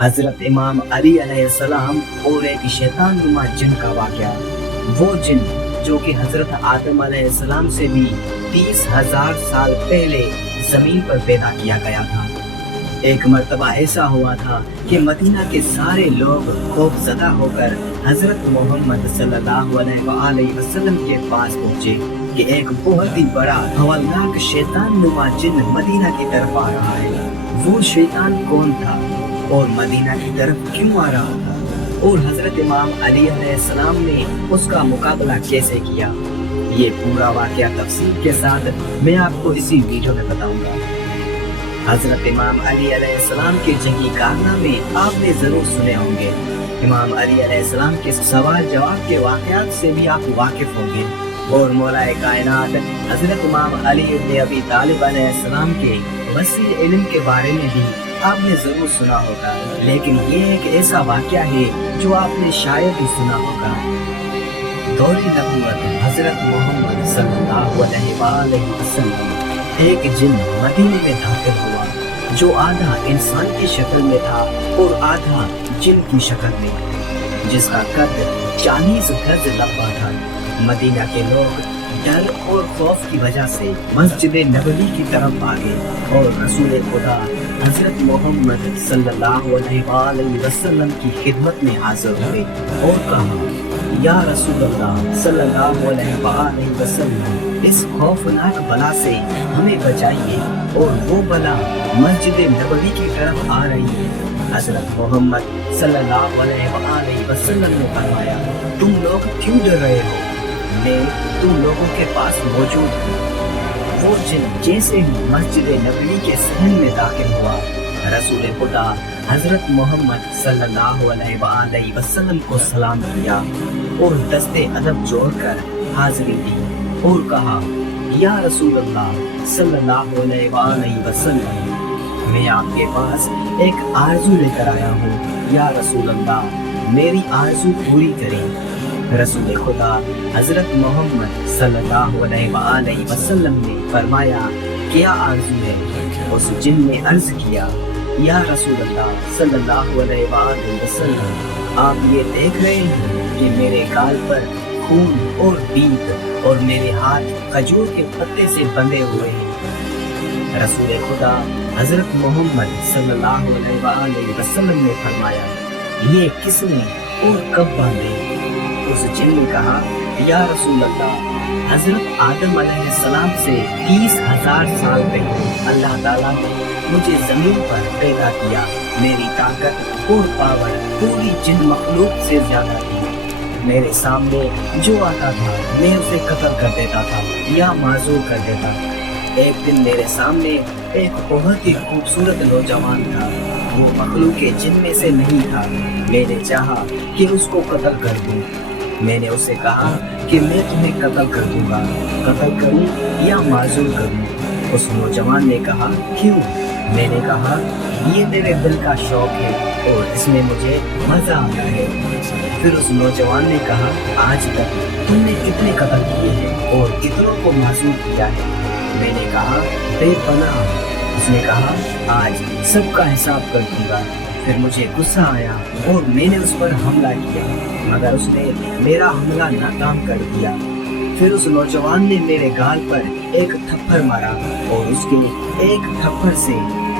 حضرت امام علی علیہ السلام اور ایک شیطان نما جن کا واقعہ۔ وہ جن جو کہ حضرت آدم علیہ السلام سے بھی 30,000 سال پہلے زمین پر پیدا کیا گیا تھا۔ ایک مرتبہ ایسا ہوا تھا کہ مدینہ کے سارے لوگ خوف زدہ ہو کر حضرت محمد صلی اللہ علیہ وآلہ وسلم کے پاس پہنچے کہ ایک بہت ہی بڑا ہولناک شیطان نما جن مدینہ کی طرف آ رہا ہے۔ وہ شیطان کون تھا اور مدینہ کی طرف کیوں آ رہا تھا، اور حضرت امام علی علیہ السلام نے اس کا مقابلہ کیسے کیا، یہ پورا واقعہ تفصیل کے ساتھ میں آپ کو اسی ویڈیو میں بتاؤں گا۔ حضرت امام علی علیہ السلام کے جنگی کارنامے آپ نے ضرور سنے ہوں گے۔ امام علی علیہ السلام کے سوال جواب کے واقعات سے بھی آپ واقف ہوں گے، اور مولا کائنات حضرت امام علی بن ابی طالب علیہ السلام کے وسیع علم کے بارے میں بھی آپ نے ضرور سنا ہوگا، لیکن یہ ایک ایسا واقعہ ہے جو آپ نے شاید ہی سنا ہوگا۔ دور نبوت حضرت محمد صلی اللہ علیہ وآلہ وسلم ایک جن مدینے میں داخل ہوا جو آدھا انسان کی شکل میں تھا اور آدھا جن کی شکل میں، جس کا قد 40 گز لمبا تھا۔ مدینہ کے لوگ ڈر اور خوف کی وجہ سے مسجد نبوی کی طرف بھاگے اور رسول خدا حضرت محمد صلی اللہ علیہ وآلہ وسلم کی خدمت میں حاضر ہوئے اور کہا، یا رسول اللہ صلی اللہ علیہ وآلہ وسلم، اس خوفناک بلا سے ہمیں بچائیے، اور وہ بلا مسجد نبوی کی طرف آ رہی ہے۔ حضرت محمد صلی اللہ علیہ وآلہ وسلم نے فرمایا، تم لوگ کیوں ڈر رہے ہو؟ میں تم لوگوں کے پاس موجود ہوں۔ وہ جن جیسے ہی مسجد نبوی کے صحن میں داخل ہوا، رسول خدا حضرت محمد صلی اللہ علیہ وآلہ وسلم کو سلام کیا اور دستے ادب جوڑ کر حاضری دی اور کہا، یا رسول اللہ صلی اللہ علیہ وآلہ وسلم، میں آپ کے پاس ایک آرزو لے کر آیا ہوں، یا رسول اللہ میری آرزو پوری کریں۔ رسول خدا حضرت محمد صلی اللہ علیہ وآلہ وسلم نے فرمایا، کیا آرزو ہے؟ اس جن نے عرض کیا، یا رسول اللہ صلی اللہ علیہ وآلہ وسلم، آپ یہ دیکھ رہے ہیں کہ میرے گال پر خون اور بیت اور میرے ہاتھ کھجور کے پتے سے بندھے ہوئے ہیں۔ رسول خدا حضرت محمد صلی اللہ علیہ وآلہ وسلم نے فرمایا، یہ کس نے اور کب باندھے؟ اس جن نے کہا، یا رسول اللہ، حضرت آدم علیہ السلام سے 30,000 سال پہلے اللہ تعالیٰ نے مجھے زمین پر پیدا کیا۔ میری طاقت اور پاور پوری جن مخلوق سے زیادہ تھی۔ میرے سامنے جو آتا تھا میں اسے قتل کر دیتا تھا یا معذور کر دیتا۔ ایک دن میرے سامنے ایک بہت ہی خوبصورت نوجوان تھا، وہ مخلوق جن میں سے نہیں تھا۔ میں نے چاہا کہ اس کو قتل کر دوں۔ میں نے اسے کہا کہ میں تمہیں قتل کر دوں گا، قتل کروں یا معذور کروں؟ اس نوجوان نے کہا، کیوں؟ میں نے کہا، یہ میرے دل کا شوق ہے اور اس میں مجھے مزہ آتا ہے۔ پھر اس نوجوان نے کہا، آج تک تم نے کتنے قتل کیے ہیں اور کتنوں کو معذور کیا ہے؟ میں نے کہا، بے پناہ۔ اس نے کہا، آج سب کا حساب کر دوں گا۔ پھر مجھے غصہ آیا اور میں نے اس پر حملہ کیا، مگر اس نے میرا حملہ ناکام کر دیا۔ پھر اس نوجوان نے میرے گال پر ایک تھپڑ مارا اور اس کے ایک تھپڑ سے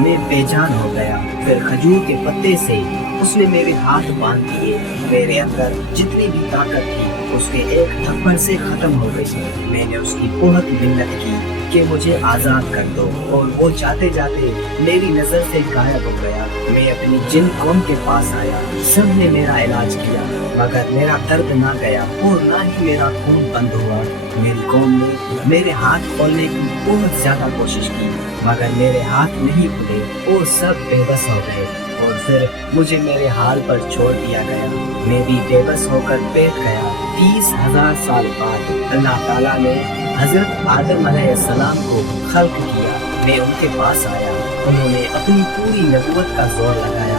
میں بے جان ہو گیا۔ پھر کھجور کے پتے سے اس نے میرے ہاتھ باندھ دیے۔ میرے اندر جتنی بھی طاقت تھی اس کے ایک تھپڑ سے ختم ہو گئی۔ میں نے اس کی بہت منت کی کہ مجھے آزاد کر دو، اور وہ جاتے جاتے میری نظر سے غائب ہو گیا۔ میں اپنی جن قوم کے پاس آیا، سب نے میرا علاج کیا، مگر میرا درد نہ گیا اور نہ ہی میرا خون بند ہوا۔ میری قوم نے میرے ہاتھ کھولنے کی بہت زیادہ کوشش کی، مگر میرے ہاتھ نہیں کھلے اور سب بے بس ہو گئے، اور پھر مجھے میرے حال پر چھوڑ دیا گیا۔ میں بھی بے بس ہو کر بیٹھ گیا۔ 30,000 سال بعد اللہ تعالیٰ نے حضرت آدم علیہ السلام کو خلق کیا۔ میں ان کے پاس آیا، انہوں نے اپنی پوری نبوت کا زور لگایا